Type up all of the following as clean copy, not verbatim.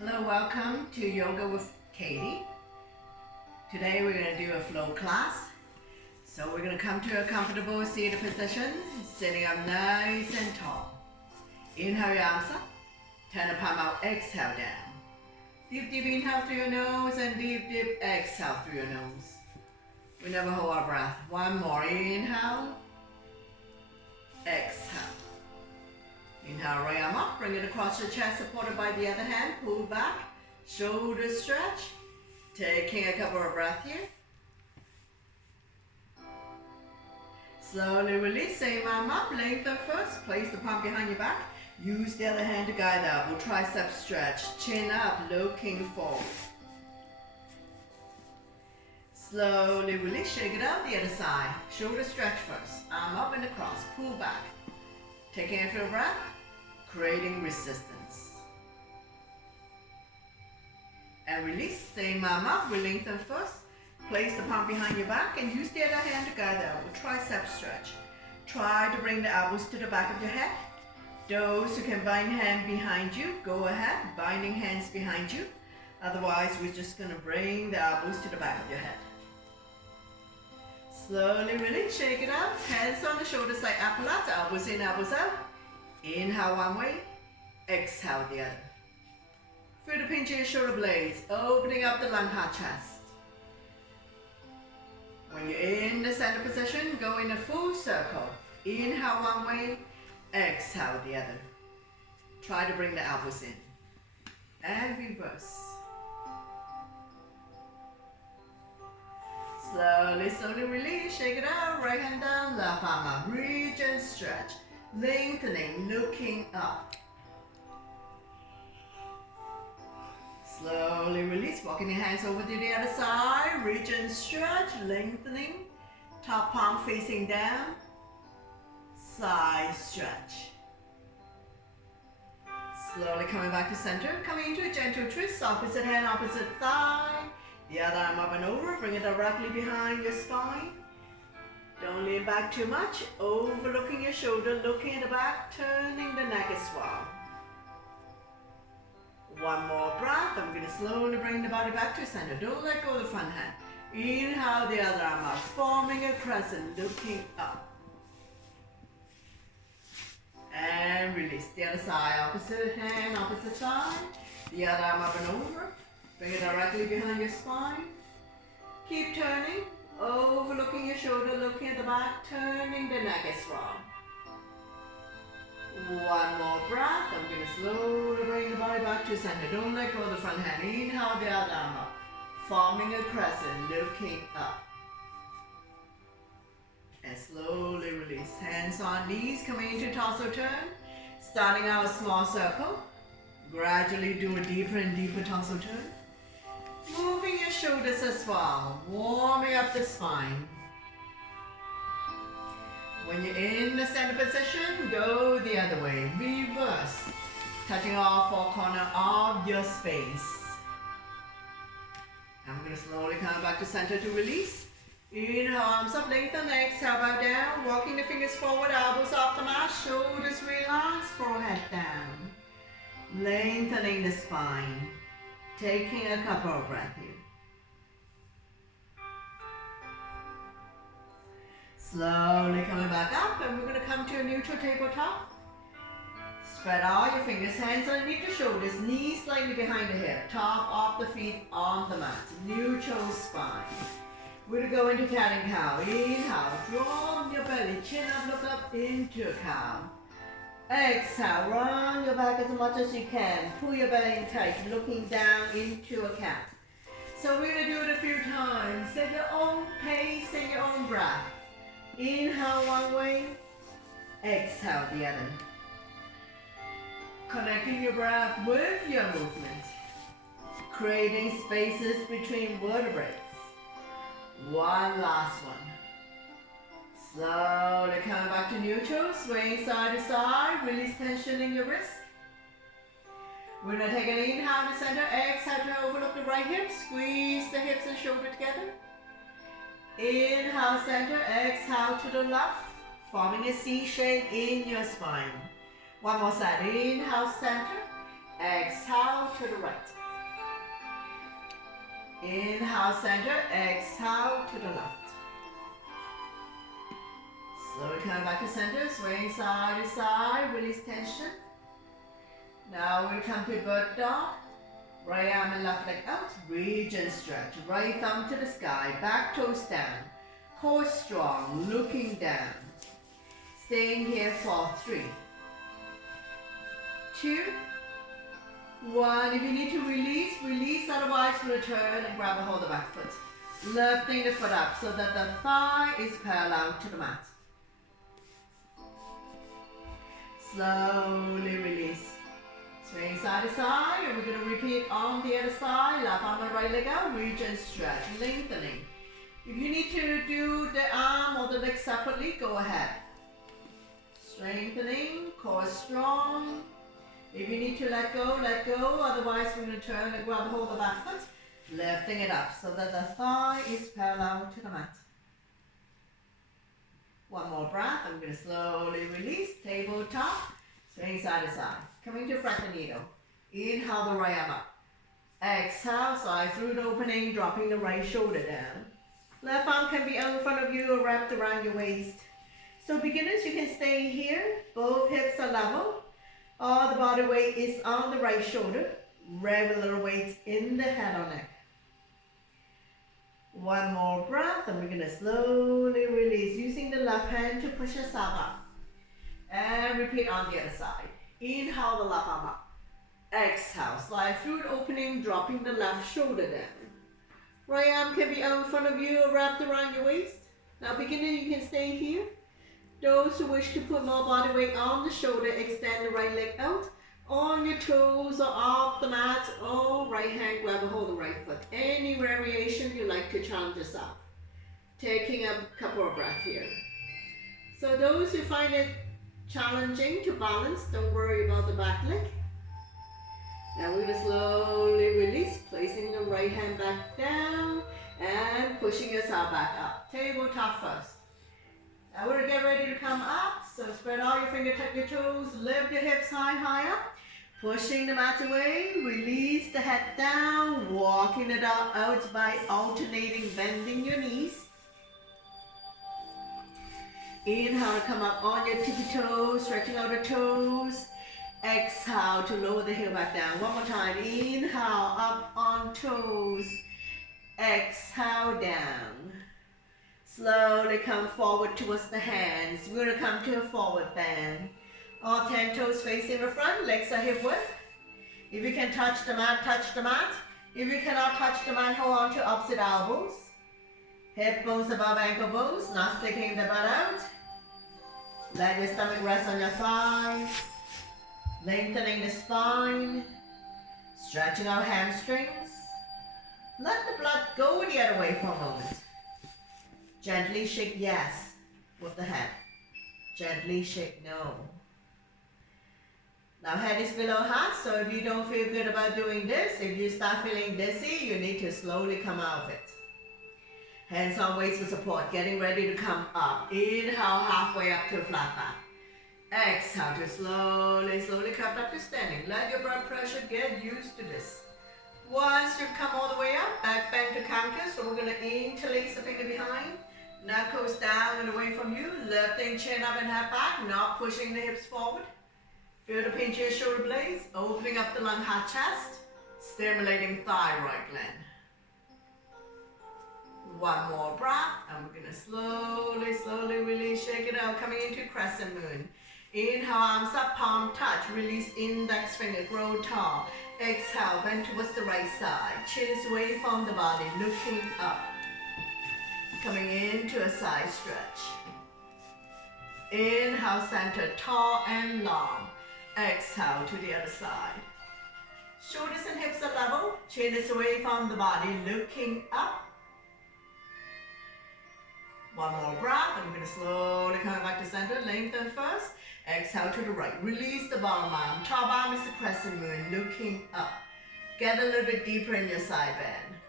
Hello, welcome to Yoga with Katy. Today we're going to do a flow class. So we're going to come to a comfortable seated position, sitting up nice and tall. Inhale your arms up, turn the palm out, exhale down. Deep inhale through your nose and deep exhale through your nose. We never hold our breath. One more, inhale, exhale. Inhale, right arm up, bring it across your chest, supported by the other hand, pull back, shoulder stretch. Taking a couple of breaths here. Slowly release, same arm up, lengthen first, place the palm behind your back. Use the other hand to guide the elbow, tricep stretch, chin up, looking forward. Slowly release, shake it out, the other side. Shoulder stretch first, arm up and across, pull back. Taking a few breaths, creating resistance. And release, same arm up, we lengthen first. Place the palm behind your back and use the other hand to guide the elbow, tricep stretch. Try to bring the elbows to the back of your head. Those who can bind hand behind you, go ahead, binding hands behind you. Otherwise, we're just going to bring the elbows to the back of your head. Slowly release, shake it out. Hands on the shoulder side, apple-lats, elbows in, elbows out. Inhale one way, exhale the other. Feel the pinch of your shoulder blades, opening up the lung heart chest. When you're in the center position, go in a full circle. Inhale one way, exhale the other. Try to bring the elbows in. And reverse. Slowly release, shake it out. Right hand down, left arm up. Reach and stretch. Lengthening, looking up. Slowly release, walking your hands over to the other side. Reach and stretch, lengthening. Top palm facing down. Side stretch. Slowly coming back to center. Coming into a gentle twist. Opposite hand, opposite thigh. The other arm up and over. Bring it directly behind your spine. Don't lean back too much. Overlooking your shoulder, looking at the back, turning the neck as well. One more breath. I'm going to slowly bring the body back to center. Don't let go of the front hand. Inhale the other arm up, forming a crescent, looking up. And release. The other side, opposite hand, opposite side. The other arm up and over. Bring it directly behind your spine. Keep turning. Overlooking your shoulder, looking at the back, turning the neck as well. One more breath. I'm going to slowly bring the body back to center. Don't let go of the front hand. Inhale the other arm up, forming a crescent, looking up. And slowly release. Hands on knees, coming into torso turn. Starting out a small circle. Gradually do a deeper and deeper torso turn. Moving your shoulders as well, warming up the spine. When you're in the center position, go the other way, reverse, touching all four corners of your space. I'm going to slowly come back to center to release. Inhale, arms up, lengthen, exhale, bow down, walking the fingers forward, elbows off the mat, shoulders relax, forehead down. Lengthening the spine. Taking a couple of breaths here. Slowly coming back up, and we're going to come to a neutral tabletop. Spread all your fingers, hands underneath the shoulders, knees slightly behind the hip, top of the feet on the mat. Neutral spine. We're going to go into cat and cow. Inhale, draw your belly, chin up, look up into a cow. Exhale, run your back as much as you can. Pull your belly in tight, looking down into a cat. So we're going to do it a few times. At your own pace and your own breath. Inhale one way, exhale the other. Connecting your breath with your movement. Creating spaces between vertebrae. One last one. Slowly coming back to neutral, swaying side to side, release tension in your wrist. We're going to take an inhale to center, exhale to overlook the right hip, squeeze the hips and shoulder together. Inhale center, exhale to the left, forming a C shape in your spine. One more side, inhale center, Exhale to the right. Inhale, center. Exhale to the left. Slowly coming back to center. Swaying side to side. Release tension. Now we'll come to bird dog. Right arm and left leg out. Reach and stretch. Right thumb to the sky. Back toes down. Core strong. Looking down. Staying here for 3, 2, 1. If you need to release, release. Otherwise, return and grab a hold of the back foot. Lifting the foot up so that the thigh is parallel to the mat. Slowly release. Swing side to side, and we're going to repeat on the other side. Left arm and right leg out. Reach and stretch. Lengthening. If you need to do the arm or the leg separately, go ahead. Strengthening, core strong. If you need to let go, let go. Otherwise, we're going to turn and grab hold of the back foot, lifting it up so that the thigh is parallel to the mat. One more breath. I'm going to slowly release. Tabletop. Swing side to side. Coming to front the needle. Inhale the right arm up. Exhale, side through the opening, dropping the right shoulder down. Left arm can be in front of you or wrapped around your waist. So beginners, you can stay here. Both hips are level. All the body weight is on the right shoulder. Regular weight in the head or neck. One more breath, and we're going to slowly release, using the left hand to push yourself up. And repeat on the other side. Inhale the left arm up. Exhale, slide through the opening, dropping the left shoulder down. Right arm can be out in front of you or wrapped around your waist. Now beginner, you can stay here. Those who wish to put more body weight on the shoulder, extend the right leg out. On your toes or off the mat, or right hand grab a hold of the right foot. Any variation you like to challenge yourself. Taking a couple of breaths here. So those who find it challenging to balance, don't worry about the back leg. Now we're going to slowly release, placing the right hand back down and pushing yourself back up. Tabletop first. Now we're going to get ready to come up. So spread all your fingertips, tuck your toes, lift your hips high up. Pushing the mat away, release the head down, walking it out by alternating, bending your knees. Inhale to come up on your tippy toes, stretching out the toes. Exhale to lower the heel back down. One more time. Inhale, up on toes. Exhale, down. Slowly come forward towards the hands. We're going to come to a forward bend. All 10 toes facing the front, legs are hip width. If you can touch the mat, touch the mat. If you cannot touch the mat, hold on to opposite elbows. Hip bones above ankle bones, not sticking the butt out. Let your stomach rest on your thighs. Lengthening the spine. Stretching out hamstrings. Let the blood go the other way for a moment. Gently shake yes with the head. Gently shake no. Now head is below heart, so if you don't feel good about doing this, if you start feeling dizzy, you need to slowly come out of it. Hands on waist for support, getting ready to come up. Inhale halfway up to a flat back. Exhale to slowly come up to standing. Let your blood pressure get used to this. Once you've come all the way up, back bend to counter, so we're going to interlace the finger behind. Neck goes down and away from you, lifting chin up and head back, not pushing the hips forward. Feel the pinch of your shoulder blades, opening up the lung, heart, chest, stimulating thyroid gland. One more breath, and we're going to slowly release, shake it out, coming into crescent moon. Inhale, arms up, palm touch, release index finger, grow tall. Exhale, bend towards the right side, chin is away from the body, looking up. Coming into a side stretch. Inhale, center, tall and long. Exhale to the other side. Shoulders and hips are level. Chin is away from the body, looking up. One more breath, and we're going to slowly come back to center. Lengthen first. Exhale to the right. Release the bottom arm. Top arm is the crescent moon, looking up. Get a little bit deeper in your side bend.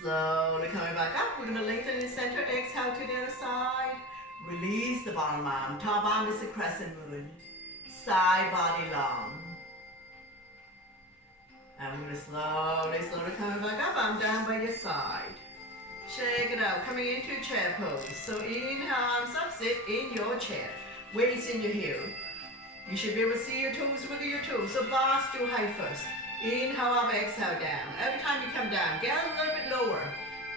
Slowly coming back up. We're going to lengthen in the center. Exhale to the other side. Release the bottom arm. Top arm is the crescent moon. Side body long. And we're going to slowly coming back up. I'm down by your side. Shake it out, coming into chair pose. So inhale, arms up, sit in your chair. Weights in your heel. You should be able to see your toes, wiggle your toes. So bar stool high first. Inhale up, exhale down. Every time you come down, get a little bit lower.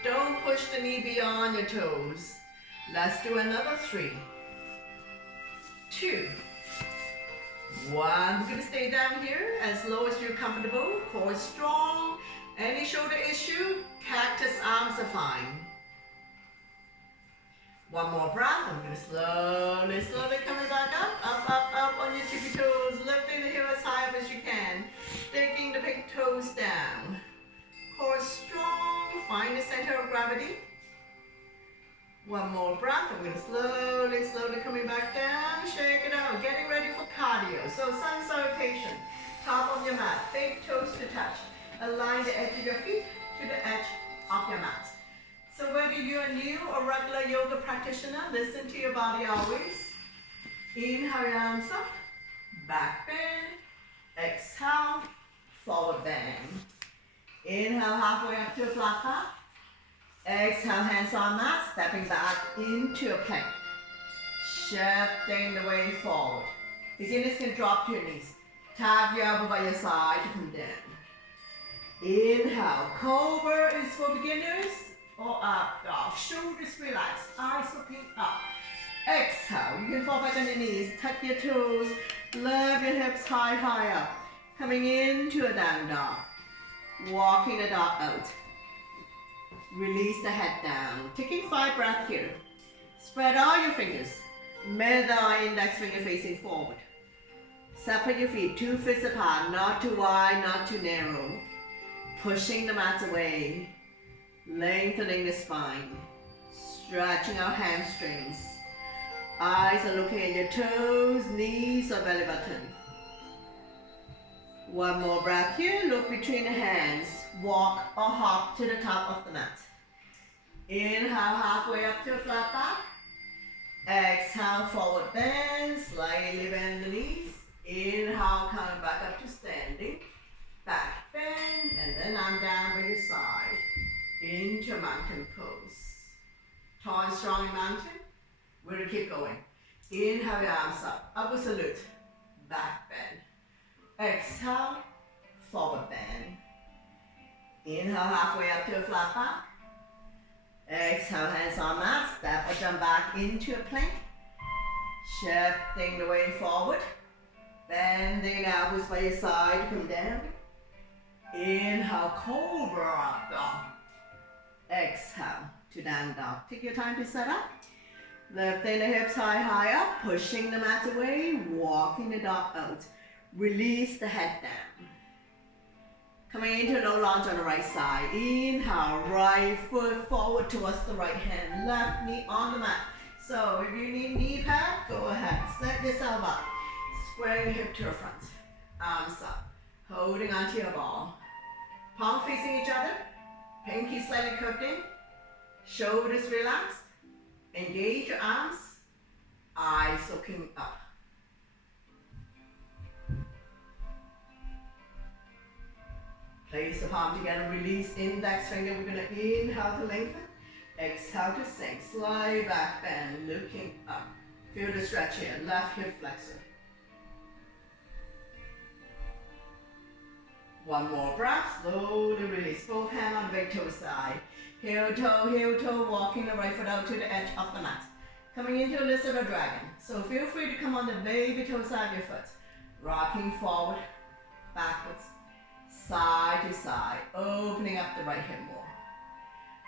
Don't push the knee beyond your toes. Let's do another 3, 2, 1. We're going to stay down here as low as you're comfortable. Core strong. Any shoulder issue, cactus arms are fine. One more breath. I'm going to slowly coming back up on your tippy toes. Lifting the heel as high up as you can. Taking the big toes down. Core strong. Find the center of gravity. One more breath. I'm going to slowly coming back down. Shake it out. Getting ready for cardio. So sun salutation. Top of your mat. Big toes to touch. Align the edge of your feet to the edge of your mat. So whether you're a new or regular yoga practitioner, listen to your body always. Inhale your arms up. Back bend. Exhale. Forward bend. Inhale halfway up to a flat back. Exhale, hands on mat, stepping back into a plank. Shifting the way forward. Beginners can drop to your knees. Tap your elbow by your side to come down. Inhale, cobra is for beginners or up, off. Shoulders relaxed, eyes looking up. Exhale, you can fall back on your knees, tuck your toes, love your hips high up. Coming into a down dog. Walking the dog out. Release the head down. Taking 5 breaths here. Spread all your fingers. Middle index finger facing forward. Separate your feet 2 fists apart, not too wide, not too narrow. Pushing the mat away. Lengthening the spine. Stretching our hamstrings. Eyes are looking at your toes, knees or belly button. One more breath here. Look between the hands. Walk or hop to the top of the mat. Inhale halfway up to a flat back. Exhale, forward bend. Slightly bend the knees. Inhale, coming back up to standing. Back bend. And then I'm down by your side. Into mountain pose. Tall and strong in mountain. We're going to keep going. Inhale your arms up. Upward salute. Back bend. Exhale, forward bend. Inhale halfway up to a flat back. Exhale, hands on mat. Step or jump back into a plank. Shifting the way forward. Bending elbows by your side, come down. Inhale, cobra up dog. Exhale to down dog. Take your time to set up. Lifting the hips high up. Pushing the mat away. Walking the dog out. Release the head down. Coming into low lunge on the right side. Inhale, right foot forward towards the right hand. Left knee on the mat. So if you need knee pad, go ahead. Set yourself up. Square your hip to the front. Arms up. Holding onto your ball. Palm facing each other. Pinky slightly curved in. Shoulders relaxed. Engage your arms. Eyes looking up. Place the palm together, release index finger. We're going to inhale to lengthen, exhale to sink. Slide back bend, looking up. Feel the stretch here, left hip flexor. One more breath, slowly release. Both hands on the big toe side. Heel toe, walking the right foot out to the edge of the mat. Coming into a lizard or dragon. So feel free to come on the baby toe side of your foot. Rocking forward, backwards. Side to side, opening up the right hip more.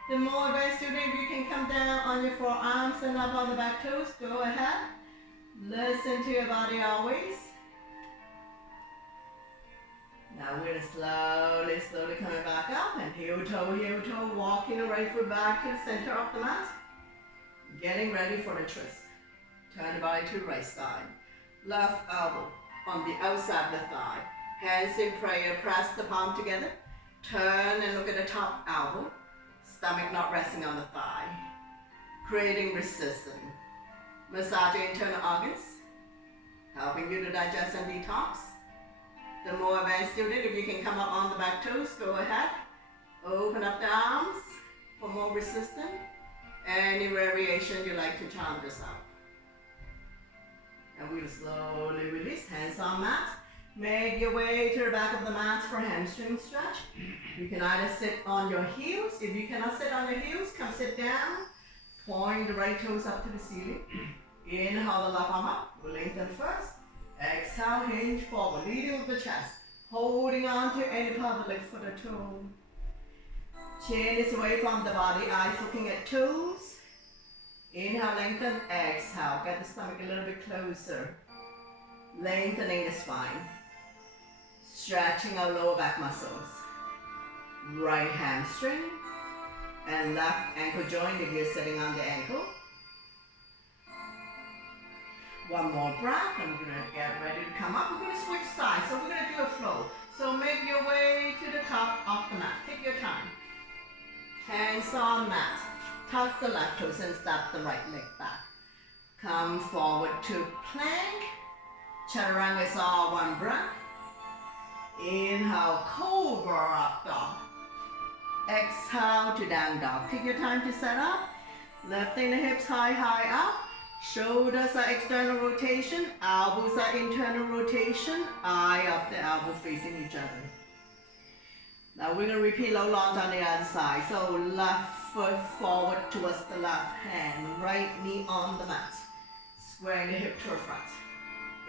The more advanced student, you can come down on your forearms and up on the back toes. Go ahead. Listen to your body always. Now we're slowly coming back up and heel toe, walking the right foot back to the center of the mat. Getting ready for the twist. Turn the body to the right side. Left elbow on the outside of the thigh. Hands in prayer, press the palm together. Turn and look at the top elbow. Stomach not resting on the thigh. Creating resistance. Massaging internal organs. Helping you to digest and detox. The more advanced student, if you can come up on the back toes, go ahead. Open up the arms for more resistance. Any variation you like to charm yourself. And we'll slowly release, hands on mat. Make your way to the back of the mat for hamstring stretch. You can either sit on your heels. If you cannot sit on your heels, come sit down. Point the right toes up to the ceiling. Inhale the left arm up. We'll lengthen first. Exhale, hinge forward, leading with the chest. Holding on to any part of the leg for the toe. Chin is away from the body, eyes looking at toes. Inhale, lengthen, exhale. Get the stomach a little bit closer. Lengthening the spine. Stretching our lower back muscles. Right hamstring and left ankle joint if you're sitting on the ankle. One more breath and we're going to get ready to come up. We're going to switch sides, so we're going to do a flow. So make your way to the top of the mat. Take your time. Hands on mat. Tuck the left toes and step the right leg back. Come forward to plank. Chaturanga is all one breath. Inhale, cobra up dog. Exhale to down dog. Take your time to set up. Lifting the hips high, high up. Shoulders are external rotation. Elbows are internal rotation. Eye up the elbow facing each other. Now we're going to repeat low lunge on the other side. So left foot forward towards the left hand. Right knee on the mat. Squaring the hip to the front.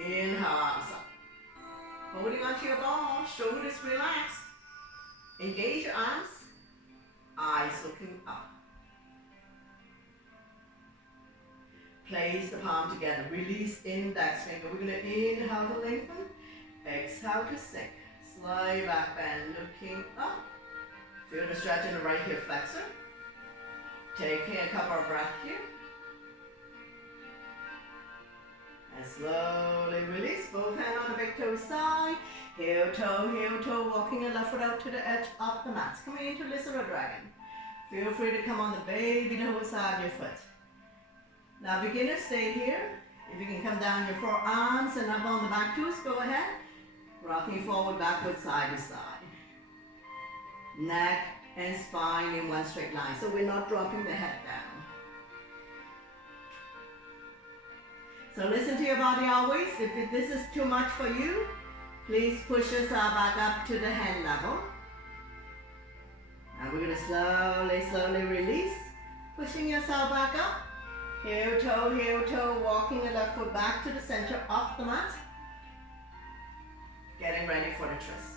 Inhale, arms up. Holding onto your ball, shoulders relaxed. Engage your arms. Eyes looking up. Place the palm together. Release index finger. We're going to inhale to lengthen. Exhale to sink. Slide back bend, looking up. Feel the stretch in the right hip flexor. Taking a couple of breaths here. And slowly release. Both hands on the big toe side. Heel toe, walking the left foot out to the edge of the mat. Coming into lizard or dragon. Feel free to come on the baby, the whole side of your foot. Now beginners, stay here. If you can come down your forearms and up on the back toes, go ahead. Rocking forward, backward, side to side. Neck and spine in one straight line. So we're not dropping the head down. So listen to your body always. If this is too much for you, please push yourself back up to the hand level. And we're going to slowly release. Pushing yourself back up. Heel toe, walking the left foot back to the center of the mat. Getting ready for the twist.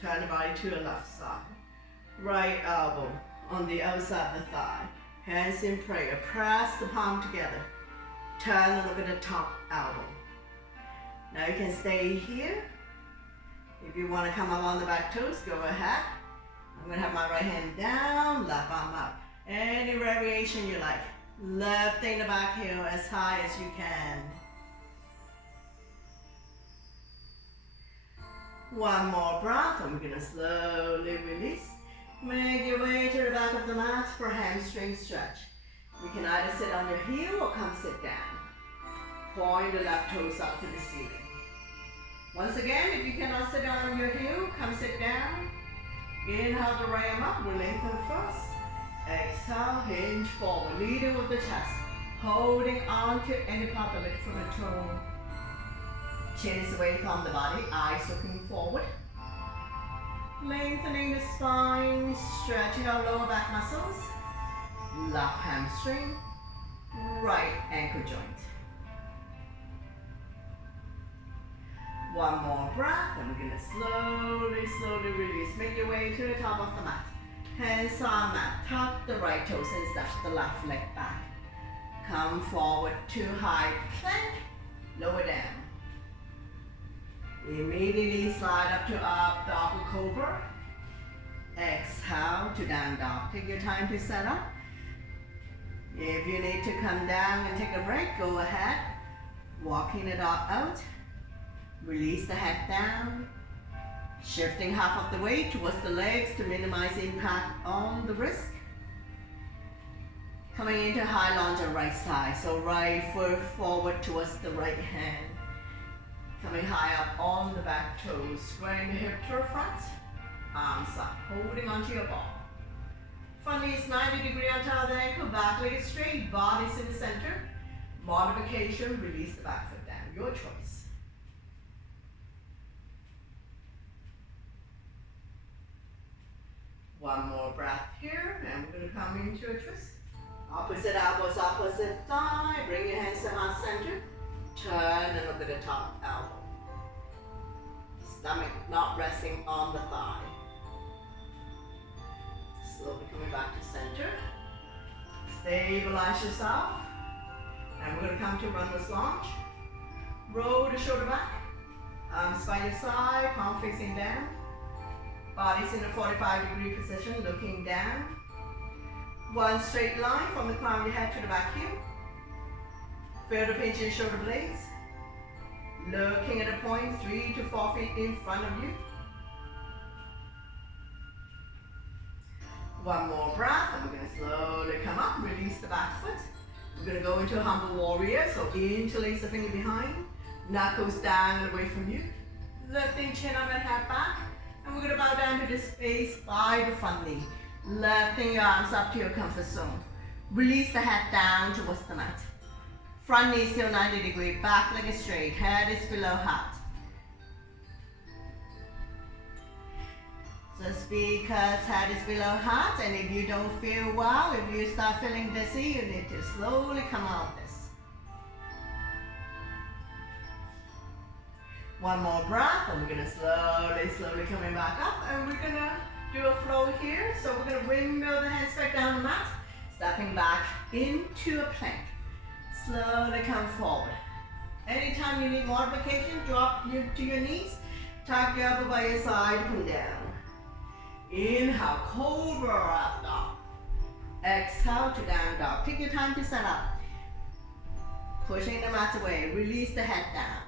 Turn the body to the left side. Right elbow on the outside of the thigh. Hands in prayer. Press the palm together. Turn and look at the top elbow. Now you can stay here. If you want to come up on the back toes, go ahead. I'm going to have my right hand down, left arm up. Any variation you like. Lifting the back heel as high as you can. One more breath and we're going to slowly release. Make your way to the back of the mat for hamstring stretch. You can either sit on your heel or come sit down. Point the left toes up to the ceiling. Once again, if you cannot sit on your heel, come sit down. Inhale the right arm up, we'll lengthen first. Exhale, hinge forward, leading with the chest. Holding on to any part of the leg from the toe. Chin is away from the body, eyes looking forward. Lengthening the spine, stretching our lower back muscles. Left hamstring, right ankle joint. One more breath and we're going to slowly release. Make your way to the top of the mat. Hands on mat, tuck the right toes and step the left leg back. Come forward to high plank, lower down. Immediately slide up to up dog or cobra. Exhale to down dog. Take your time to set up. If you need to come down and take a break, go ahead. Walking the dog out. Release the head down. Shifting half of the weight towards the legs to minimize impact on the wrist. Coming into high lunge on right side. So right foot forward towards the right hand. Coming high up on the back toes, squaring the hip to the front, arms up, holding onto your ball. Front knee is 90-degree on top of the ankle, back leg is straight, body's in the center. Modification, release the back foot down, your choice. One more breath here, and we're going to come into a twist. Opposite elbows, opposite thigh, bring your hands to heart center. Turn and look at the top elbow. Stomach not resting on the thigh. Slowly coming back to center. Stabilize yourself. And we're going to come to runner's lunge. Roll the shoulder back. Arms by your side, palm facing down. Body's in a 45-degree position, looking down. One straight line from the crown of your head to the back heel. Feel the pinch in your shoulder blades. Looking at a point 3 to 4 feet in front of you. One more breath, and we're going to slowly come up, release the back foot. We're going to go into a humble warrior, so interlace the finger behind, knuckles down and away from you. Lifting chin up and head back, and we're going to bow down to the space by the front knee. Lifting your arms up to your comfort zone. Release the head down towards the mat. Front knee still 90-degree, back leg is straight, head is below heart. Just because head is below heart, and if you don't feel well, if you start feeling dizzy, you need to slowly come out of this. One more breath, and we're going to slowly coming back up, and we're going to do a flow here. So we're going to windmill the hands back down the mat, stepping back into a plank. Slowly come forward. Anytime you need modification, drop you to your knees, tuck your elbow by your side, come down. Inhale, cobra up dog. Exhale to down dog. Take your time to set up. Pushing the mat away, release the head down.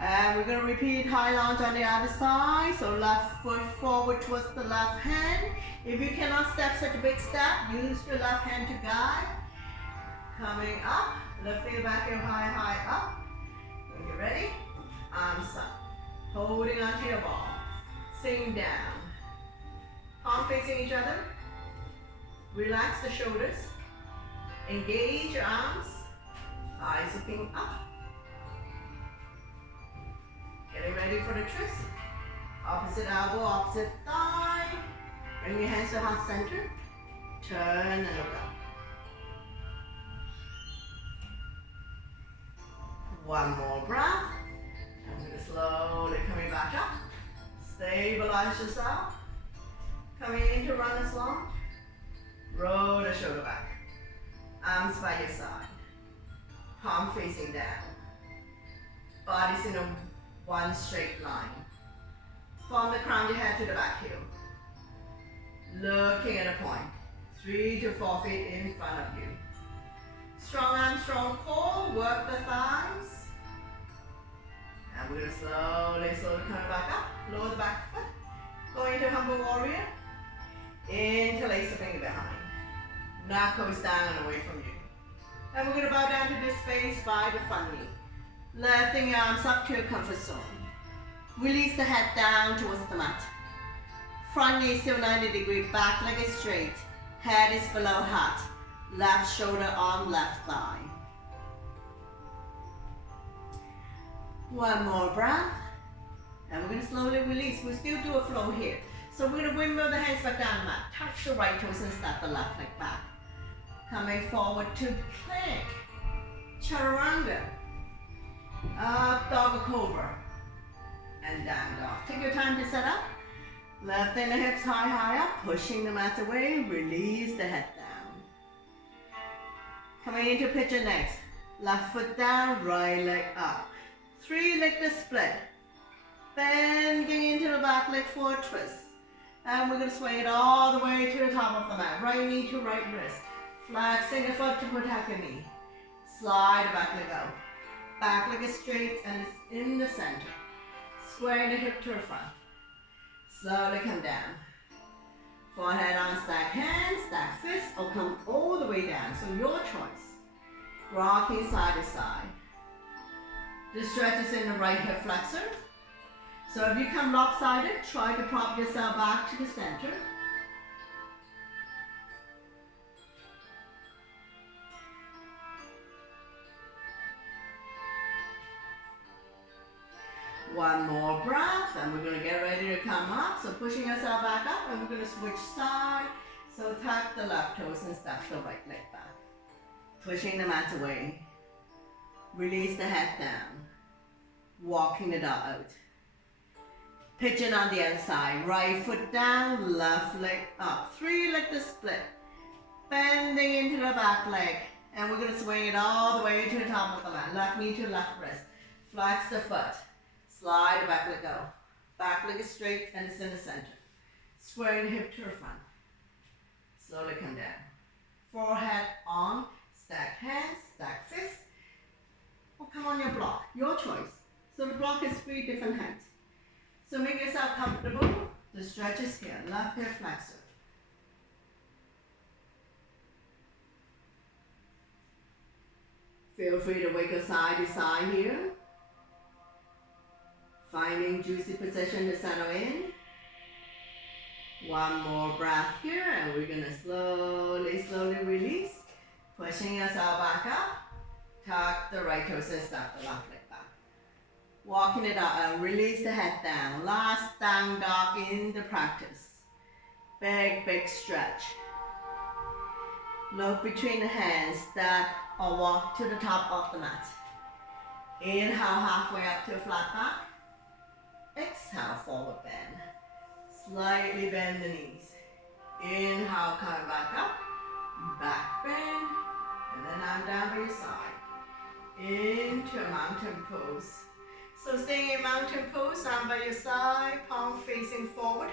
And we're going to repeat high lunge on the other side. So left foot forward towards the left hand. If you cannot step such a big step, use your left hand to guide. Coming up, lifting the back heel high up. When you're ready, arms up. Holding onto your ball. Sink down. Palm facing each other. Relax the shoulders. Engage your arms. Eyes looking up. Getting ready for the twist. Opposite elbow, opposite thigh. Bring your hands to heart center. Turn and look up. One more breath. I'm going to slowly coming back up. Stabilize yourself. Coming into runner's lunge. Roll the shoulder back. Arms by your side. Palm facing down. Body's in a one straight line. From the crown of your head to the back heel. Looking at a point. 3 to 4 feet in front of you. Strong arms, strong core. Work the thighs. And we're going to slowly come back up. Lower the back foot. Go into humble warrior. Interlace the finger behind. Knuckles down and away from you. And we're going to bow down to this space by the front knee. Lifting your arms up to your comfort zone. Release the head down towards the mat. Front knee still 90-degree. Back leg is straight. Head is below heart. Left shoulder on left thigh. One more breath. And we're going to slowly release. We'll still do a flow here. So we're going to windmill the hands back down the mat. Touch the right toes and step the left leg back. Coming forward to plank. Chaturanga. Up dog cobra. And down dog. Take your time to set up. Lifting the hips high up. Pushing the mat away. Release the head down. Coming into pigeon next. Left foot down. Right leg up. 3-leg split. Bending into the back leg for a twist. And we're going to swing it all the way to the top of the mat. Right knee to right wrist. Flexing the foot to protect the knee. Slide the back leg out. Back leg is straight and it's in the center. Squaring the hip to the front. Slowly come down. Forehead on, stack hands, stack fists, or come all the way down. So your choice. Rocking side to side. This stretch is in the right hip flexor. So if you come lopsided, try to prop yourself back to the center. One more breath, and we're going to get ready to come up. So pushing yourself back up, and we're going to switch side. So tap the left toes and step the right leg back. Pushing the mat away. Release the head down. Walking the dog out. Pigeon on the outside. Right foot down, left leg up. 3 like the split. Bending into the back leg. And we're going to swing it all the way to the top of the mat. Left knee to left wrist. Flex the foot. Slide the back leg out. Back leg is straight and it's in the center. Square the hip to the front. Slowly come down. Forehead on. Stack hands, stack fists. Or come on your block. Your choice. So the block is 3 different hands. So make yourself comfortable. The stretch is here. Left hip flexor. Feel free to wiggle side to side here. Finding juicy position to settle in. One more breath here, and we're going to slowly release. Pushing yourself back up. Tuck the right toes and step the left leg back. Walking it out, release the head down. Last down dog in the practice. Big stretch. Look between the hands, step or walk to the top of the mat. Inhale halfway up to a flat back. Exhale, forward bend. Slightly bend the knees. Inhale, coming back up. Back bend. And then I'm down by your side. Into a mountain pose. So staying in mountain pose, I'm by your side, palm facing forward.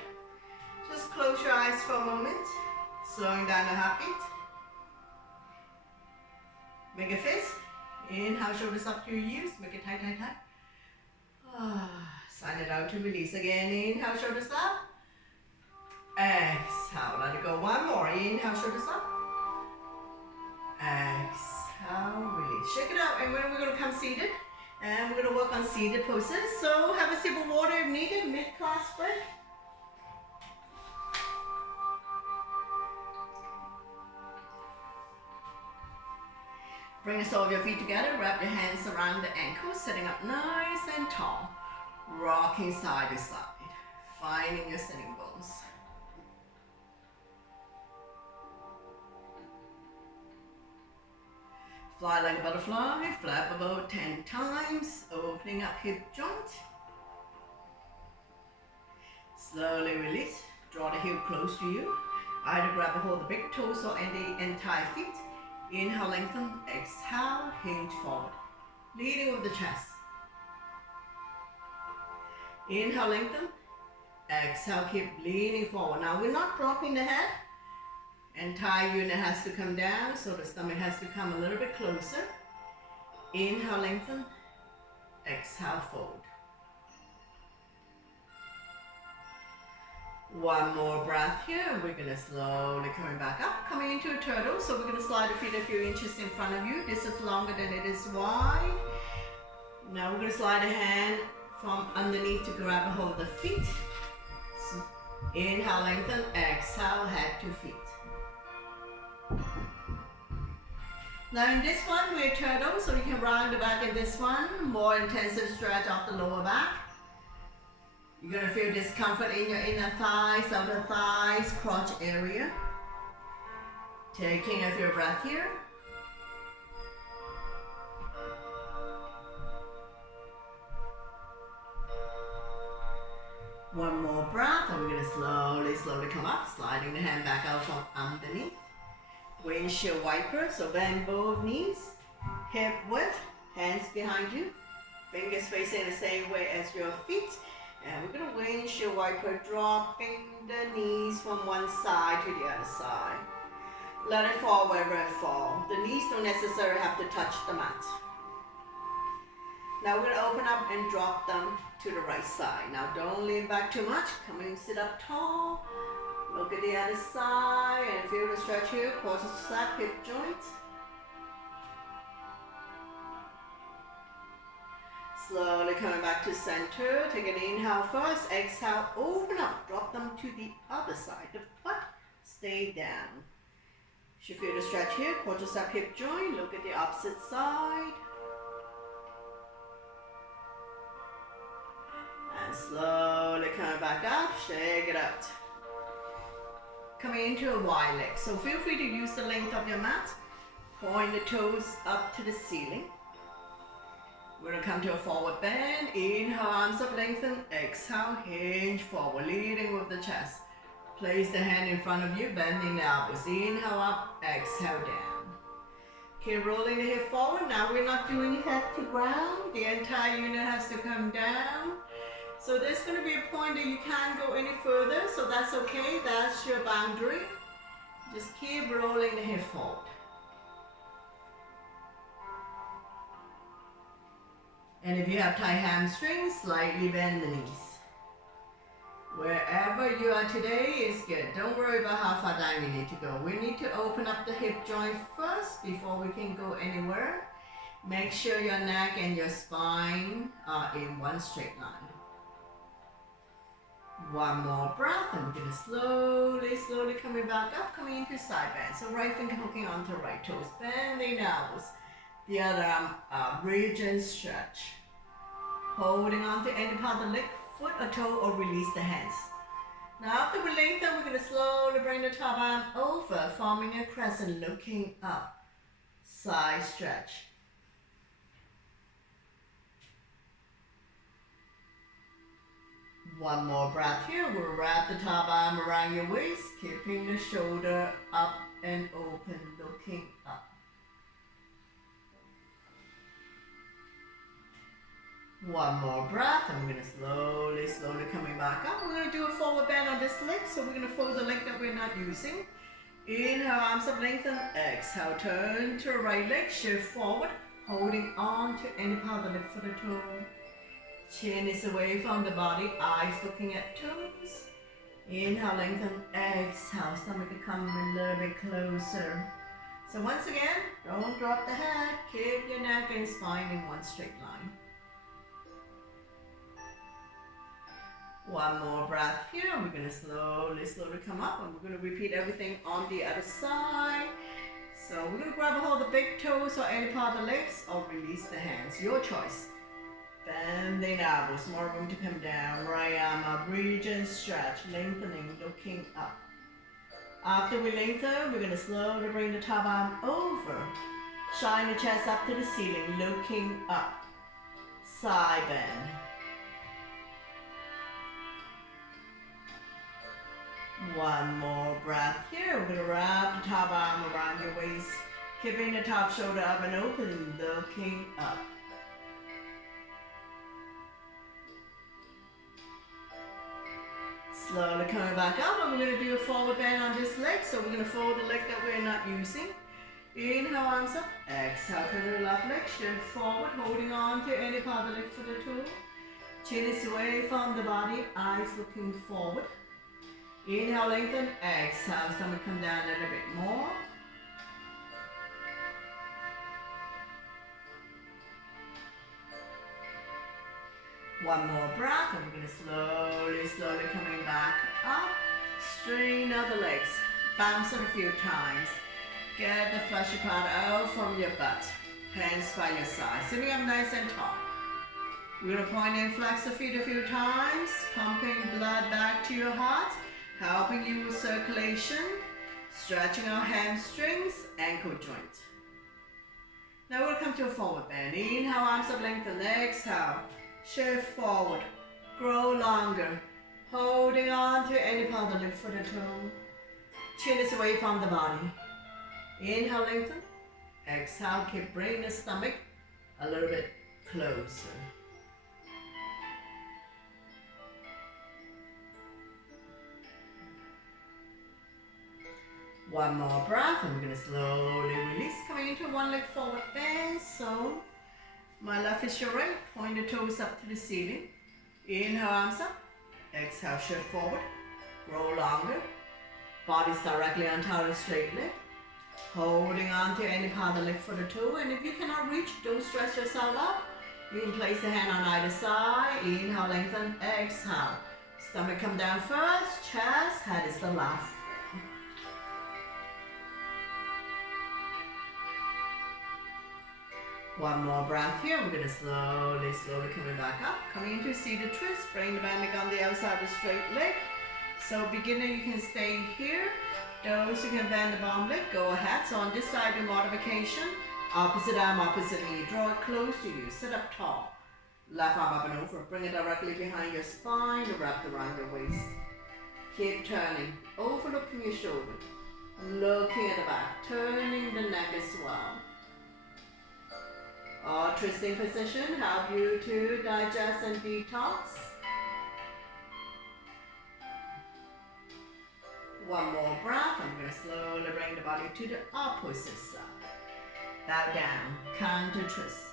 Just close your eyes for a moment. Slowing down the heartbeat. Make a fist. Inhale, shoulders up to your ears. Make it tight. Sign it out to release again. Inhale, shoulders up. Exhale, let it go. One more. Inhale, shoulders up. Exhale, release. Shake it out. And then we're going to come seated. And we're going to work on seated poses. So have a sip of water if needed. Mid-class break. Bring the sole of your feet together. Wrap your hands around the ankles. Sitting up nice and tall. Rocking side to side. Finding your sitting bones. Fly like a butterfly, flap about 10 times, opening up hip joint. Slowly release, draw the heel close to you. Either grab a hold of the big toes or the entire feet. Inhale, lengthen, exhale, hinge forward. Leading with the chest. Inhale, lengthen, exhale, keep leaning forward. Now we're not dropping the head. Entire unit has to come down, so the stomach has to come a little bit closer. Inhale, lengthen. Exhale, fold. One more breath here. We're going to slowly coming back up, coming into a turtle. So we're going to slide the feet a few inches in front of you. This is longer than it is wide. Now we're going to slide a hand from underneath to grab a hold of the feet. So inhale, lengthen. Exhale, head to feet. Now in this one, we're turtle, so you can round the back in this one. More intensive stretch of the lower back. You're going to feel discomfort in your inner thighs, outer thighs, crotch area. Taking a few breath here. One more breath, and we're going to slowly come up, sliding the hand back out from underneath. Windshield wiper, so bend both knees, hip width, hands behind you, fingers facing the same way as your feet. And we're going to windshield wiper, dropping the knees from one side to the other side. Let it fall wherever it falls. The knees don't necessarily have to touch the mat. Now we're going to open up and drop them to the right side. Now don't lean back too much. Come and sit up tall. Look at the other side and feel the stretch here. Quadricep, hip joint. Slowly coming back to center. Take an inhale first. Exhale, open up. Drop them to the other side. The butt stay down. Should feel the stretch here. Quadricep hip joint. Look at the opposite side. And slowly coming back up. Shake it out. Coming into a wide leg. So feel free to use the length of your mat. Point the toes up to the ceiling. We're going to come to a forward bend. Inhale, arms up, lengthen. Exhale, hinge forward, leading with the chest. Place the hand in front of you, bending the elbows. Inhale up, exhale down. Keep rolling the hip forward. Now we're not doing head to ground. The entire unit has to come down. So there's going to be a point that you can't go any further, so that's okay. That's your boundary. Just keep rolling the hip forward. And if you have tight hamstrings, slightly bend the knees. Wherever you are today is good. Don't worry about how far down you need to go. We need to open up the hip joint first before we can go anywhere. Make sure your neck and your spine are in one straight line. One more breath, and we're going to slowly coming back up, coming into side bend. So right finger hooking onto right toes, bending elbows. The other arm, bridge and stretch. Holding on to any part of the leg, foot or toe, or release the hands. Now after we lengthen, we're going to slowly bring the top arm over, forming a crescent, looking up. Side stretch. One more breath here. We'll wrap the top arm around your waist, keeping the shoulder up and open, looking up. One more breath, and we're going to slowly coming back up. We're going to do a forward bend on this leg, so we're going to fold the leg that we're not using. Inhale, arms up, lengthen. Exhale, turn to the right leg, shift forward, holding on to any part of the leg for the toe. Chin is away from the body, eyes looking at toes. Inhale, lengthen. Exhale, stomach to come a little bit closer. So once again, don't drop the head. Keep your neck and spine in one straight line. One more breath here. We're going to slowly come up, and we're going to repeat everything on the other side. So we're going to grab a hold of the big toes or any part of the legs, or release the hands. Your choice. Bending elbows, more room to come down. Right arm up, bridge and stretch, lengthening, looking up. After we lengthen, we're going to slowly bring the top arm over. Shine the chest up to the ceiling, looking up. Side bend. One more breath here. We're going to wrap the top arm around your waist, keeping the top shoulder up and open, looking up. Slowly coming back up, and we're going to do a forward bend on this leg. So we're going to fold the leg that we're not using. Inhale, arms up. Exhale, turn the left leg, shift forward, holding on to any part of the leg for the toe. Chin is away from the body, eyes looking forward. Inhale, lengthen. Exhale, stomach come down a little bit more. One more breath, and we're going to slowly coming back up. Straighten out the legs. Bounce it a few times. Get the fleshy part out from your butt. Hands by your side. Sitting up nice and tall. We're going to point and flex the feet a few times. Pumping blood back to your heart. Helping you with circulation. Stretching our hamstrings, ankle joint. Now we'll come to a forward bend. Inhale, arms up, lengthen. Exhale. Shift forward, grow longer, holding on to any part of the leg for the toe. Chin is away from the body. Inhale, lengthen. Exhale, keep bringing the stomach a little bit closer. One more breath, and we're going to slowly release, coming into one leg forward bend. So my left is your right, point the toes up to the ceiling. Inhale, arms up. Exhale, shift forward. Grow longer. Body's directly on top of the straight leg. Holding on to any part of the leg for the toe. And if you cannot reach, don't stress yourself out. You can place the hand on either side. Inhale, lengthen, exhale. Stomach come down first, chest, head is the last. One more breath here. We're going to slowly coming back up. Coming into seated twist. Bring the band leg on the outside of the straight leg. So beginner, you can stay here. Those who can bend the bottom leg, go ahead. So on this side, your modification. Opposite arm, opposite knee. Draw it close to you. Sit up tall. Left arm up and over. Bring it directly behind your spine. Wrap around your waist. Keep turning. Overlooking your shoulder. Looking at the back. Turning the neck as well. Our twisting position help you to digest and detox. One more breath. I'm going to slowly bring the body to the opposite side. Bow down, counter twist.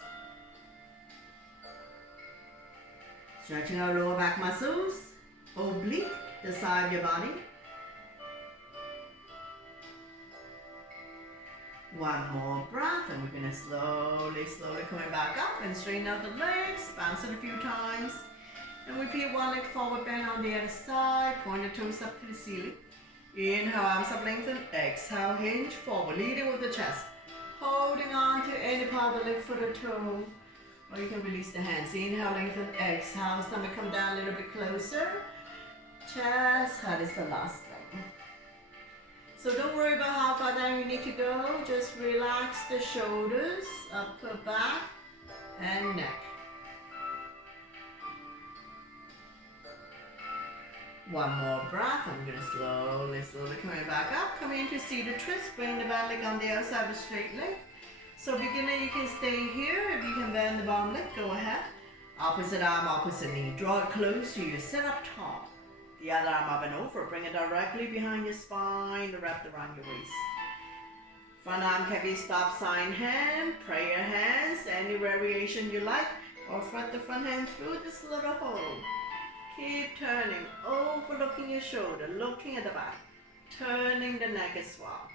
Stretching our lower back muscles, oblique, the side of your body. One more breath, and we're going to slowly coming back up and straighten out the legs, bounce it a few times. And repeat one leg forward bend on the other side, point the toes up to the ceiling. Inhale, arms up, lengthen, exhale, hinge forward, leading with the chest. Holding on to any part of the leg, foot or toe. Or you can release the hands. Inhale, lengthen, exhale, stomach come down a little bit closer. Chest, head is the last thing. So don't worry about how far down you need to go. Just relax the shoulders, upper back, and neck. One more breath. I'm going to slowly coming back up. Coming into seated twist. Bring the bad leg on the outside of the straight leg. So beginner, you can stay here. If you can bend the bottom leg, go ahead. Opposite arm, opposite knee. Draw it close to you. Sit up tall. The other arm up and over. Bring it directly behind your spine. Wrap around your waist. Front arm can be stop sign hand, prayer hands, any variation you like. Or front the front hand through this little hole. Keep turning, overlooking your shoulder, looking at the back, turning the neck as well.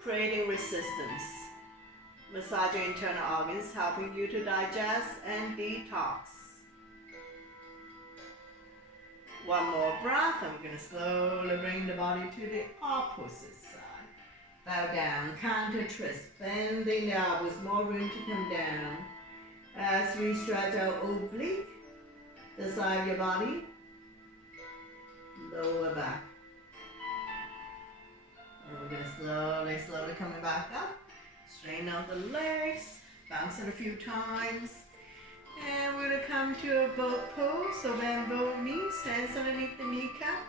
Creating resistance. Massage your internal organs, helping you to digest and detox. One more breath, and we're going to slowly bring the body to the opposite side. Bow down, counter twist, bending the elbows, more room to come down. As we stretch out oblique, the side of your body, lower back. And we're going to slowly coming back up. Straighten out the legs, bounce it a few times. And we're going to come to a boat pose. So bend both knees, hands underneath the kneecap.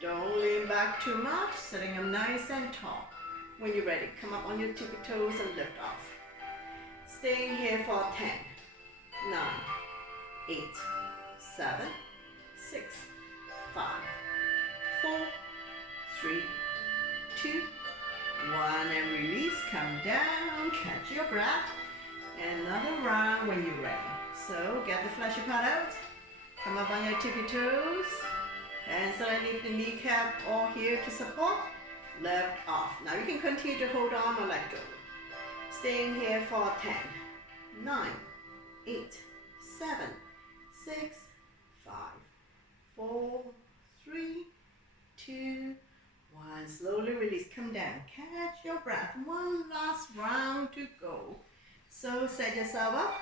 Don't lean back too much, sitting up nice and tall. When you're ready, come up on your tippy toes and lift off. Staying here for 10, 9, 8, 7, 6, 5, 4, 3, 2, 1, and release. Come down, catch your breath. Another round when you're ready. So get the fleshy part out. Come up on your tippy toes. Hands underneath the kneecap or here to support. Lift off. Now you can continue to hold on or let go. Staying here for 10, 9, 8, 7, 6, 5, 4, 3, 2, 1. Slowly release. Come down. Catch your breath. One last round to go. So set yourself up.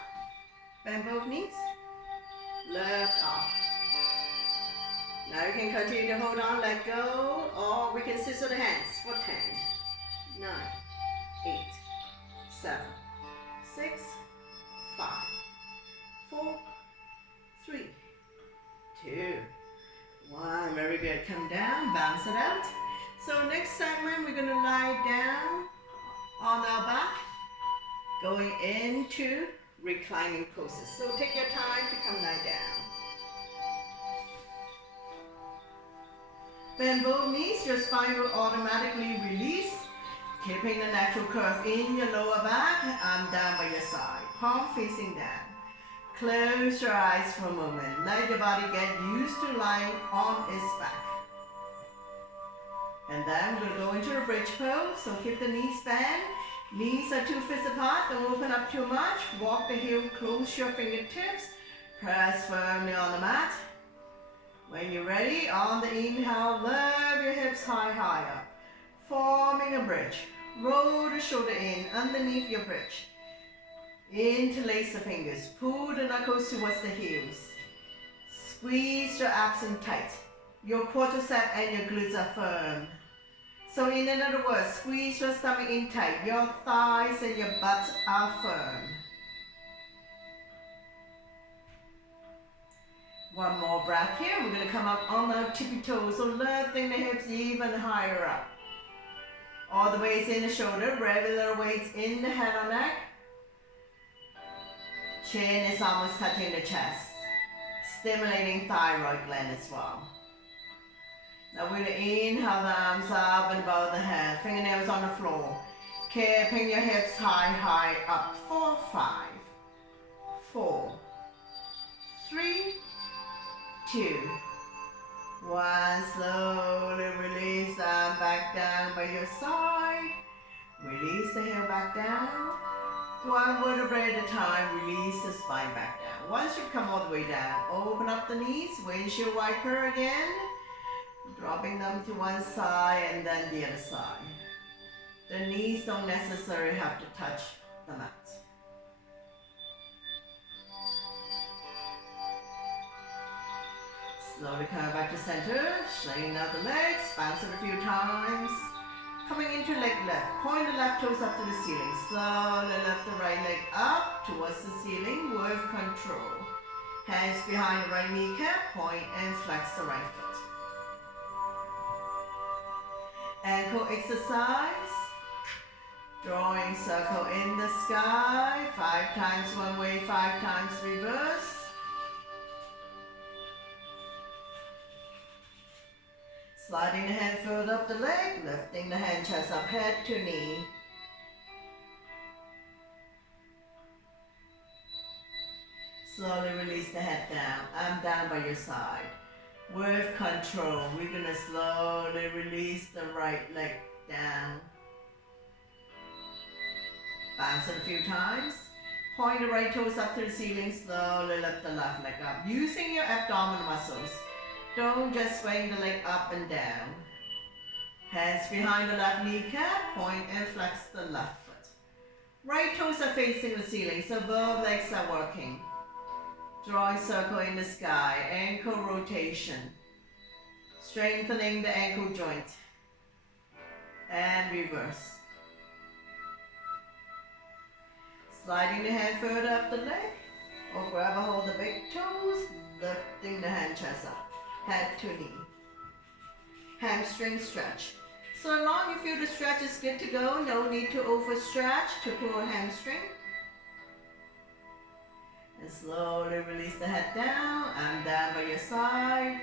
Bend both knees. Lift off. Now you can continue to hold on, let go, or we can scissor the hands for 10, 9, 8, 7, 6, 5, 4, 3, 2, 1. Very good. Come down, bounce it out. So next segment, we're going to lie down on our back, going into reclining poses. So take your time to come lie down. Bend both knees, your spine will automatically release, keeping the natural curve in your lower back. Arm down by your side, palm facing down. Close your eyes for a moment. Let your body get used to lying on its back. And then we're going to go into a bridge pose. So keep the knees bent, Knees are 2 fists apart, don't open up too much. Walk the heel, close your fingertips. Press firmly on the mat. When you're ready, on the inhale, lift your hips high, high up. Forming a bridge. Roll the shoulder in underneath your bridge. Interlace the fingers. Pull the knuckles towards the heels. Squeeze your abs in tight. Your quadricep and your glutes are firm. So in other words, squeeze your stomach in tight. Your thighs and your butt are firm. One more breath here. We're going to come up on our tippy toes. So lifting the hips even higher up. All the weights in the shoulder. Regular weights in the head or neck. Chin is almost touching the chest. Stimulating thyroid gland as well. Now we're going to inhale the arms up and above the head, fingernails on the floor. Keeping your hips high, high up. 4, 5, 4, 3, 2, 1. Slowly release them back down by your side. Release the heel back down. One vertebrae at a time, release the spine back down. Once you've come all the way down, open up the knees, windshield wiper again. Dropping them to one side and then the other side. The knees don't necessarily have to touch the mat. Slowly come back to center, straighten out the legs, bounce it a few times. Coming into leg lift, point the left toes up to the ceiling. Slowly lift the right leg up towards the ceiling with control. Hands behind the right kneecap, point and flex the right foot. Ankle exercise. Drawing circle in the sky. 5 times one way, 5 times reverse. Sliding the hand further up the leg, lifting the hand chest up, head to knee. Slowly release the head down. I'm down by your side. With control, we're going to slowly release the right leg down. Bounce it a few times. Point the right toes up to the ceiling, slowly lift the left leg up. Using your abdominal muscles. Don't just swing the leg up and down. Hands behind the left kneecap, point and flex the left foot. Right toes are facing the ceiling, so both legs are working. Drawing circle in the sky, ankle rotation. Strengthening the ankle joint. And reverse. Sliding the hand further up the leg, or grab a hold of the big toes, lifting the hand chest up. Head to knee. Hamstring stretch. So long you feel the stretch is good to go, no need to overstretch to pull a hamstring. And slowly release the head down. I'm down by your side.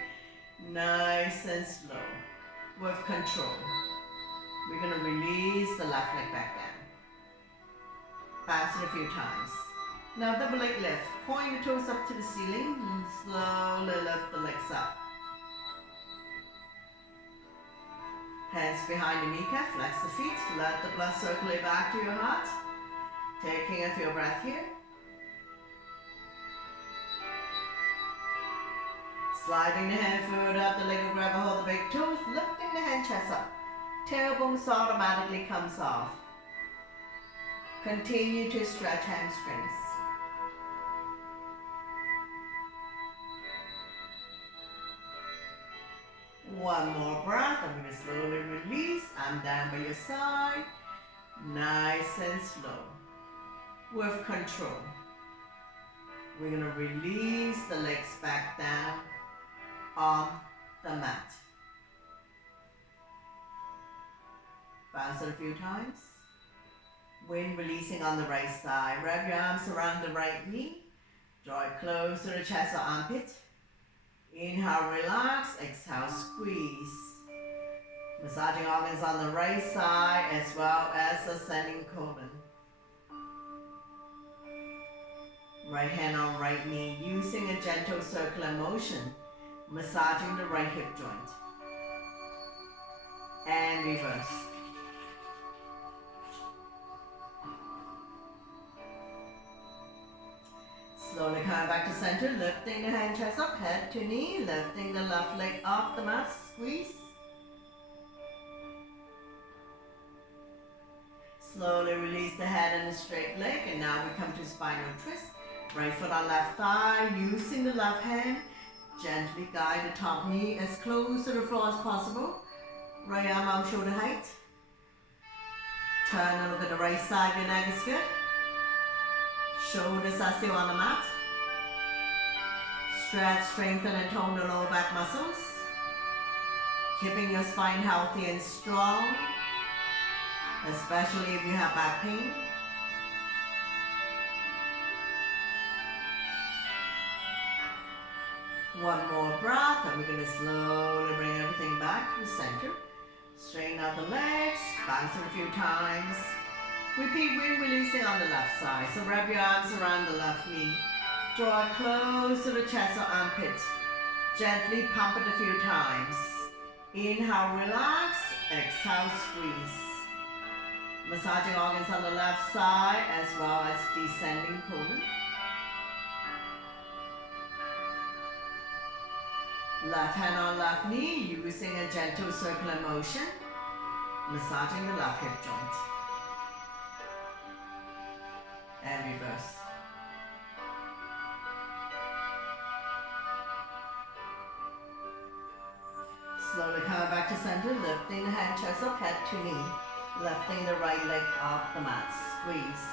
Nice and slow. With control. We're going to release the left leg back down. Bounce it a few times. Now double leg lift. Point the toes up to the ceiling. And slowly lift the legs up. Hands behind the kneecap, flex the feet, let the blood circulate back to your heart. Taking a few breaths here. Sliding the hand further up the leg and grab a hold of the big toes, lifting the hand chest up. Tailbones automatically comes off. Continue to stretch hamstrings. One more breath. I'm going to slowly release. I'm down by your side. Nice and slow. With control. We're going to release the legs back down on the mat. Bounce it a few times. Wind releasing on the right side. Wrap your arms around the right knee. Draw it close to the chest or armpit. Inhale, relax. Exhale, squeeze. Massaging organs on the right side as well as ascending colon. Right hand on right knee, using a gentle circular motion, massaging the right hip joint. And reverse. Slowly coming back to center, lifting the hand chest up, head to knee, lifting the left leg off the mat, squeeze. Slowly release the head and the straight leg, and now we come to spinal twist. Right foot on left thigh, using the left hand, gently guide the top knee as close to the floor as possible. Right arm out shoulder height. Turn and look at the right side, your neck is good. Shoulders are still on the mat. Stretch, strengthen and tone the lower back muscles. Keeping your spine healthy and strong, especially if you have back pain. One more breath, and we're going to slowly bring everything back to the center. Straighten out the legs, bounce it a few times. Repeat wind releasing on the left side. So wrap your arms around the left knee. Draw it close to the chest or armpit. Gently pump it a few times. Inhale, relax. Exhale, squeeze. Massaging organs on the left side as well as descending colon. Left hand on left knee, using a gentle circular motion, massaging the left hip joint. And reverse. Slowly coming back to center, lifting the hand chest up, head to knee. Lifting the right leg off the mat, squeeze.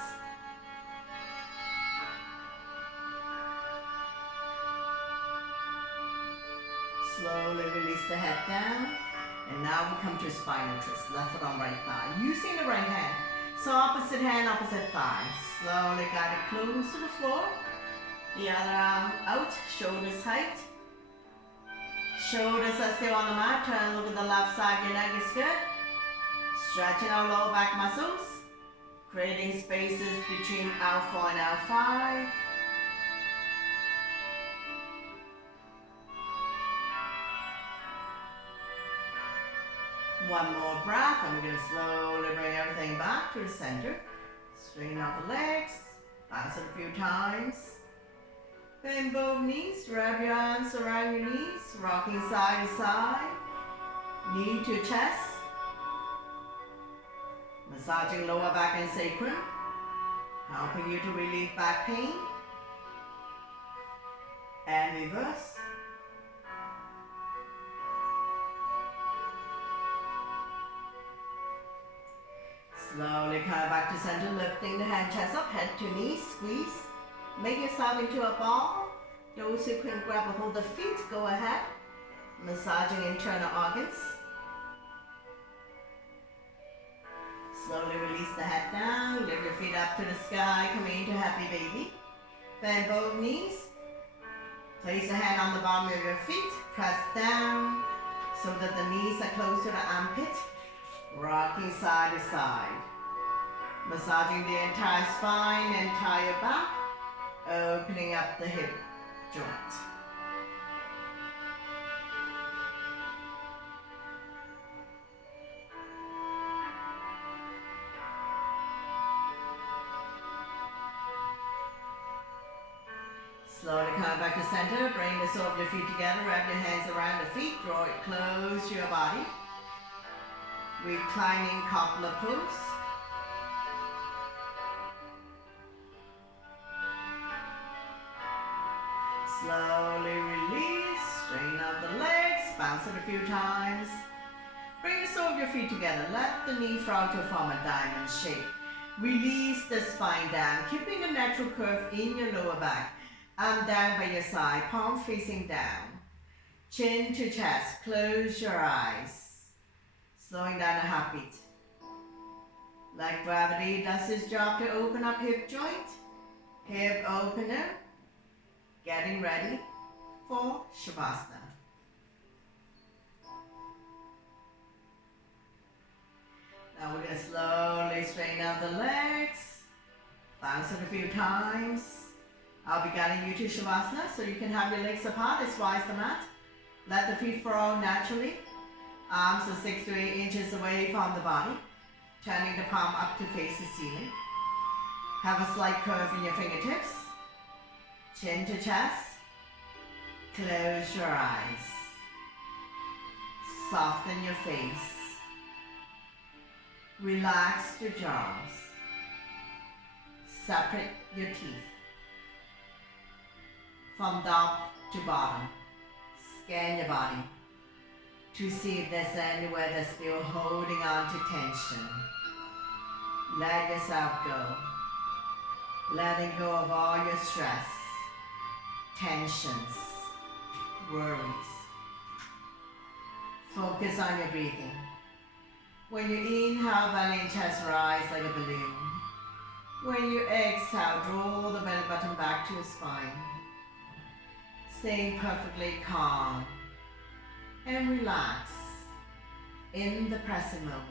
Slowly release the head down. And now we come to spinal twist, left foot on right thigh. Using the right hand. So opposite hand, opposite thigh. Slowly guide it close to the floor. The other arm out, shoulders height. Shoulders are still on the mat. Turn and look at the left side, your neck is good. Stretching our lower back muscles. Creating spaces between L4 and L5. One more breath, and we're going to slowly bring everything back to the center. Straighten out the legs, bounce it a few times. Bend both knees, wrap your arms around your knees, rocking side to side, knee to chest. Massaging lower back and sacrum, helping you to relieve back pain. And reverse. Slowly come back to center, lifting the hand chest up, head to knee, squeeze. Make yourself into a ball. Those who can grab a hold of the feet, go ahead. Massaging internal organs. Slowly release the head down, lift your feet up to the sky, coming into happy baby. Bend both knees. Place your hand on the bottom of your feet, press down so that the knees are close to the armpit. Rocking side to side. Massaging the entire spine, entire back. Opening up the hip joint. Slowly come back to center. Bring the sole of your feet together. Wrap your hands around the feet. Draw it close to your body. Reclining coupler pose. Slowly release, straighten out the legs, bounce it a few times. Bring the sole of your feet together. Let the knee front to form a diamond shape. Release the spine down, keeping the natural curve in your lower back. Arm down by your side, palm facing down. Chin to chest, close your eyes. Slowing down a heartbeat. Like gravity does its job to open up hip joint. Hip opener. Getting ready for Shavasana. Now we're going to slowly straighten out the legs. Bounce it a few times. I'll be guiding you to Shavasana so you can have your legs apart as wide as the mat. Let the feet fall naturally. Arms are 6 to 8 inches away from the body. Turning the palm up to face the ceiling. Have a slight curve in your fingertips. Chin to chest. Close your eyes. Soften your face. Relax your jaws. Separate your teeth. From top to bottom, scan your body to see if there's anywhere that's still holding on to tension. Let yourself go. Letting go of all your stress, tensions, worries. Focus on your breathing. When you inhale, belly and chest rise like a balloon. When you exhale, draw the belly button back to your spine. Staying perfectly calm and relax in the present moment.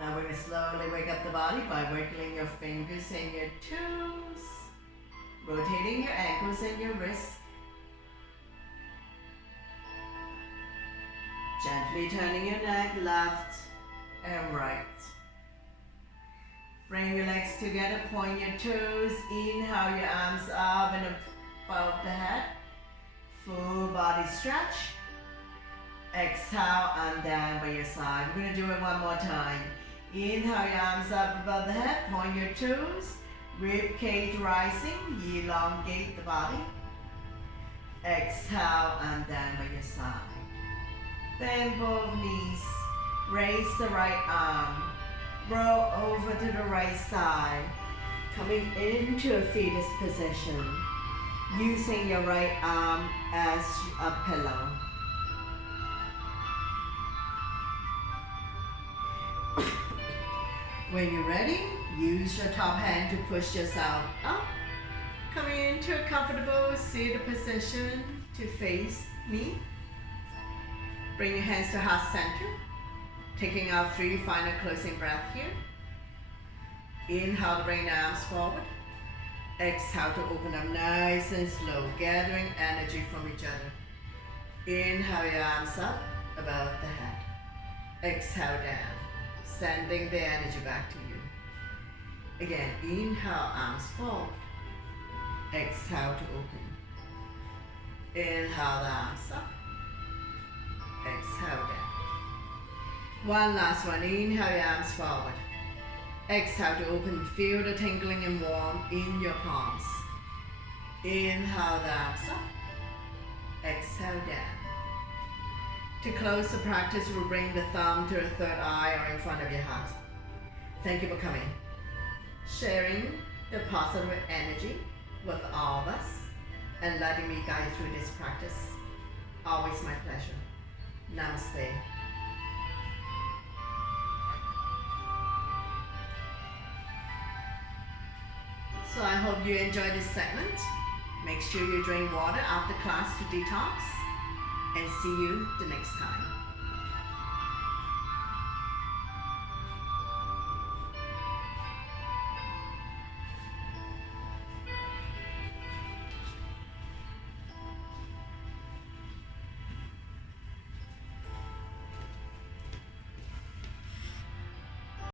Now we're going to slowly wake up the body by wiggling your fingers and your toes, rotating your ankles and your wrists, gently turning your neck left and right. Bring your legs together, point your toes, inhale your arms up and above the head, full body stretch. Exhale and down by your side. We're going to do it one more time. Inhale your arms up above the head, point your toes, rib cage rising, elongate the body. Exhale and down by your side. Bend both knees, raise the right arm, roll over to the right side, coming into a fetus position, using your right arm as a pillow. When you're ready, use your top hand to push yourself up. Coming into a comfortable seated position to face me. Bring your hands to heart center. Taking our 3 final closing breaths here. Inhale to bring the arms forward. Exhale to open up nice and slow, gathering energy from each other. Inhale your arms up above the head. Exhale down, sending the energy back to you. Again, inhale, arms forward. Exhale to open. Inhale the arms up. Exhale down. One last one. Inhale your arms forward. Exhale to open. Feel the tingling and warm in your palms. Inhale the arms up. Exhale down. To close the practice, we'll bring the thumb to the third eye or in front of your heart. Thank you for coming. Sharing the positive energy with all of us and letting me guide you through this practice. Always my pleasure. Namaste. So I hope you enjoyed this segment. Make sure you drink water after class to detox. And see you the next time.